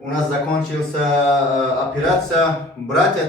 У нас закончился операция.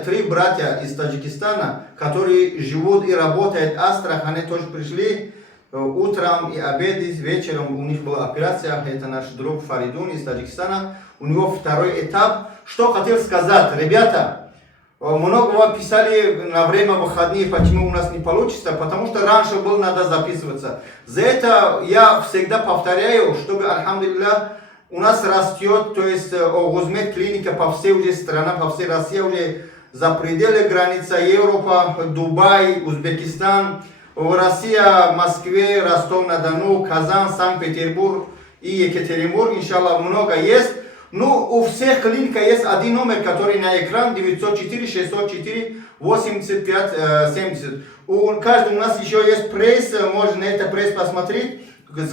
Три братья из Таджикистана, которые живут и работают в Астрахани, тоже пришли. Утром и обедом, вечером у них была операция. Это наш друг Фаридун из Таджикистана. У него второй этап. Что хотел сказать, ребята, много писали на время выходных, почему у нас не получится, потому что раньше было надо записываться. За это я всегда повторяю, чтобы, альхамдулилля, у нас растет, то есть Огузмед клиника по всей уже стране, по всей России, уже за пределы границы Европа, Дубай, Узбекистан, Россия, Москве, Ростов-на-Дону, Казань, Санкт-Петербург и Екатеринбург, иншаллах, много есть. Ну, у всех клиник есть один номер, который на экран 904 604 85 70. У каждого у нас еще есть пресс, можно на это пресс посмотреть,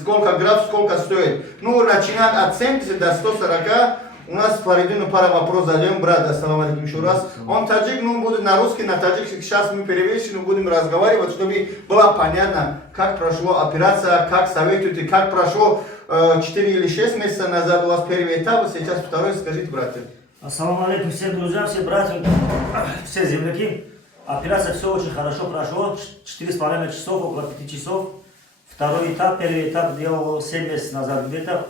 сколько граф, сколько стоит. Ну, начиная от 70 до 140. У нас Фаридуну пара вопросов задаем, брат, ассаламу алейкум еще раз. Он таджик, ну, будет на русский, на таджикский. Сейчас мы перевешим, будем разговаривать, чтобы было понятно, как прошла операция, как советуете, как прошло 4 или 6 месяцев назад у вас первый этап, сейчас второй. Скажите, братья. Ассаламу алейкум всем друзьям, всем братьям, все земляки. Операция все очень хорошо прошло, 4,5 часов, около 5 часов. Второй этап, первый этап делал 7 месяцев назад где-то.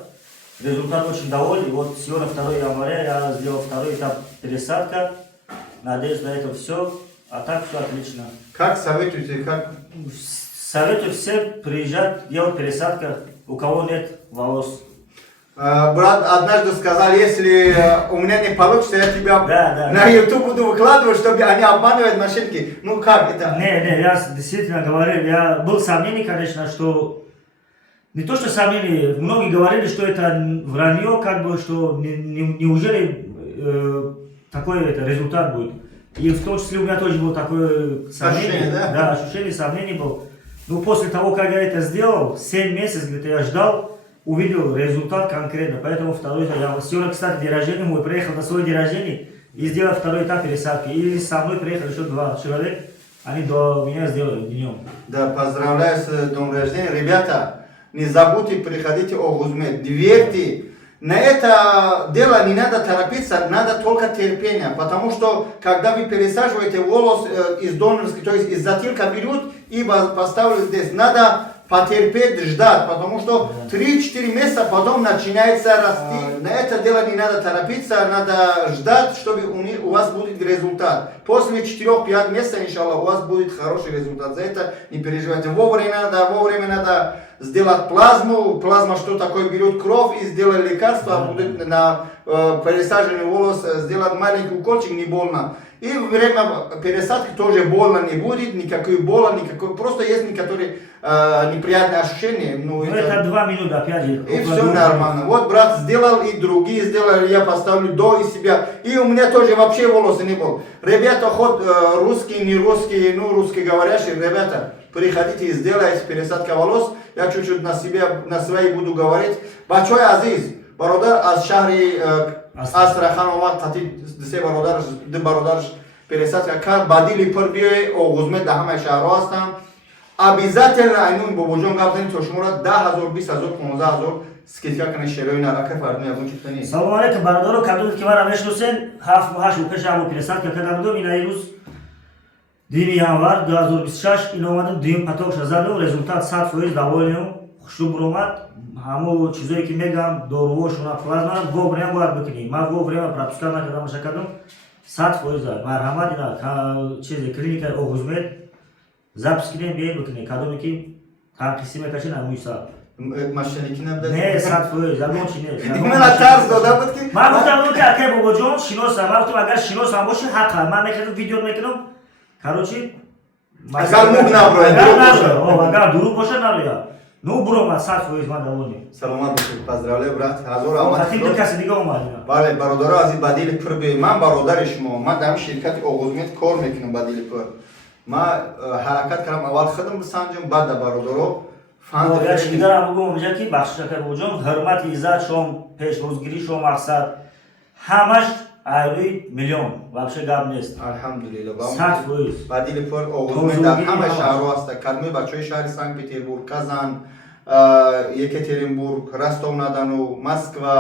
Результат очень доволен. И вот сегодня 2 января я сделал второй этап пересадка. Надеюсь, на это все. А так все отлично. Как советуете? Советую всем приезжать, делать пересадку, у кого нет волос. Брат однажды сказал, если у меня не получится, я тебя на YouTube буду выкладывать, чтобы они обманывают машинки. Ну как это? Не, я действительно говорил, я был сомнений, конечно, что не то, что сомнения, многие говорили, что это вранье, как бы, что неужели такой результат будет. И в том числе у меня тоже было такое сомнение, да, ощущение, сомнение было. Но после того, как я это сделал, 7 месяцев где-то я ждал, увидел результат конкретно. Поэтому второй этап, я сегодня, кстати, день рождения мой, приехал на свой день рождения и сделал второй этап пересадки. И со мной приехали еще 2 человека, они до меня сделали днем. Да, поздравляю с днем рождения. Ребята, не забудьте, приходите в Огузмед, не верьте. На это дело не надо торопиться, надо только терпение, потому что когда вы пересаживаете волос из донорской, то есть из затылка берут и поставили здесь, надо потерпеть, ждать, потому что 3-4 месяца потом начинается расти. На это дело не надо торопиться, надо ждать, чтобы у вас будет результат. После 4-5 месяцев, иншаллах, у вас будет хороший результат. За это не переживайте. Вовремя надо сделать плазму. Плазма, что такое, берет кровь и сделать лекарство, будет на пересаженный волос, сделать маленький укольчик, не больно. И во время пересадки тоже больно не будет, никакой боли, просто есть некоторые неприятные ощущения. Ну это 2 минуты опять же. И все нормально. Вот брат сделал, и другие сделали, я поставлю до и себя. И у меня тоже вообще волосы не было. Ребята, хоть русские, не русские, ну русскоговорящие, ребята, приходите и сделайте пересадку волос. Я чуть-чуть на своей буду говорить. Бачой Азиз, бародар аз шахри Астрахан омад қатиб се бародарш пересадка кард бадили пар биёй Огузмед да ҳамаи шаҳрҳо ҳастанд. Обязательно айнун бобоҷон гап занед то шуморо 10,000 20,000 15,000 скидка кунед шерои нарака фардун ягон чиктани. Салом алейкум бародаро кадуд ки мара мешносен 7-8 пешамо пересадка кардам будам ина ирӯз 2 январ 2026 ин омадам дуюм патокша задам результат 100% довольнам хушрӯ буромад. ҳамон чизое ки мегӯям дорувошона плазмана вовремя бояд бикунӣ. Ман вовремя пропуска накардам, маша кардам 100%. Марҳамат ина чизе клиникаи Огузмед запис кунем биед бикунӣ. Кадоме ки танқисӣ мекашед амуиса. Машиники набдад? Не, 100%. Замон чи нест. Имена тарз дода буд ки? Ман гуфтам ки акай бобоҷон шиносам. Ман гуфтам агар шиносам боши ҳаққа. Ман мекардам видео мекунам. Короче, агар муг наброяд. Агар дуруг бошад нарояд. Ну, буромад 100% ман доволнем. Саломат бошед, поздравляю, брат. Ҳазор омад. Хатиб ду каси дига омад. Бале, бародаро ази бадили пур бе. Ман бародари шумо. Ман дар ширкати Огузмед кор мекунам бадили пур. Ман ҳаракат кардам, аввал худам бисанҷам, баъд бародаро фанд. Я чӣ дигарам бугум онҷа ки бахшиша бобоҷон, ҳурмати иззат шом, пешрӯзгирӣ шом мақсад. Ҳамаш айрӯи миллион. Вообще гап нест. Алҳамдулилла. 100%. Бадили пур Огузмед дар ҳама шаҳрҳо аст. Кадмои бачаҳои шаҳри Санкт-Петербург, Казан, Екатеринбург, Ростов-на-Дону, Москва,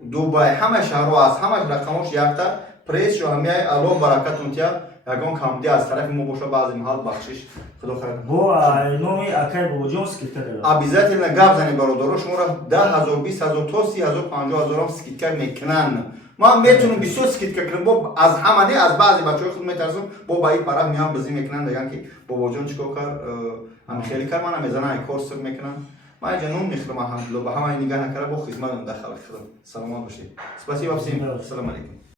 дубай ҳама шаҳрҳо аст, ҳамаш рақамош якта прессшо ҳамяи алло баракатунтия ягон камди аз тарафи мо боша баъзе маҳал бахшиш худо хайр кунад. бо номи акай бобоҷон скидка дорад. Обязательно гап зани бародаро шуморо 10,000 20,000 то 30,000 50,000 скидка мекунанд. Ман метунам бисёр скидка кунам, бо аз ҳама не аз баъзе бачаҳои худ метарсам, бо ба ин парах миён бизӣ мекунанд, мегӯянд ки бобоҷон чикор кард, ҳами хеле кар мана мезанам, ай кор сир мекунам. Ман инҷа нон мехӯрам, алҳамдулилла, ба ҳама нигаҳ накарда, бо хизматам дар халқи худам. Саломат бошед. Спасибо всем. Ассалому алайкум.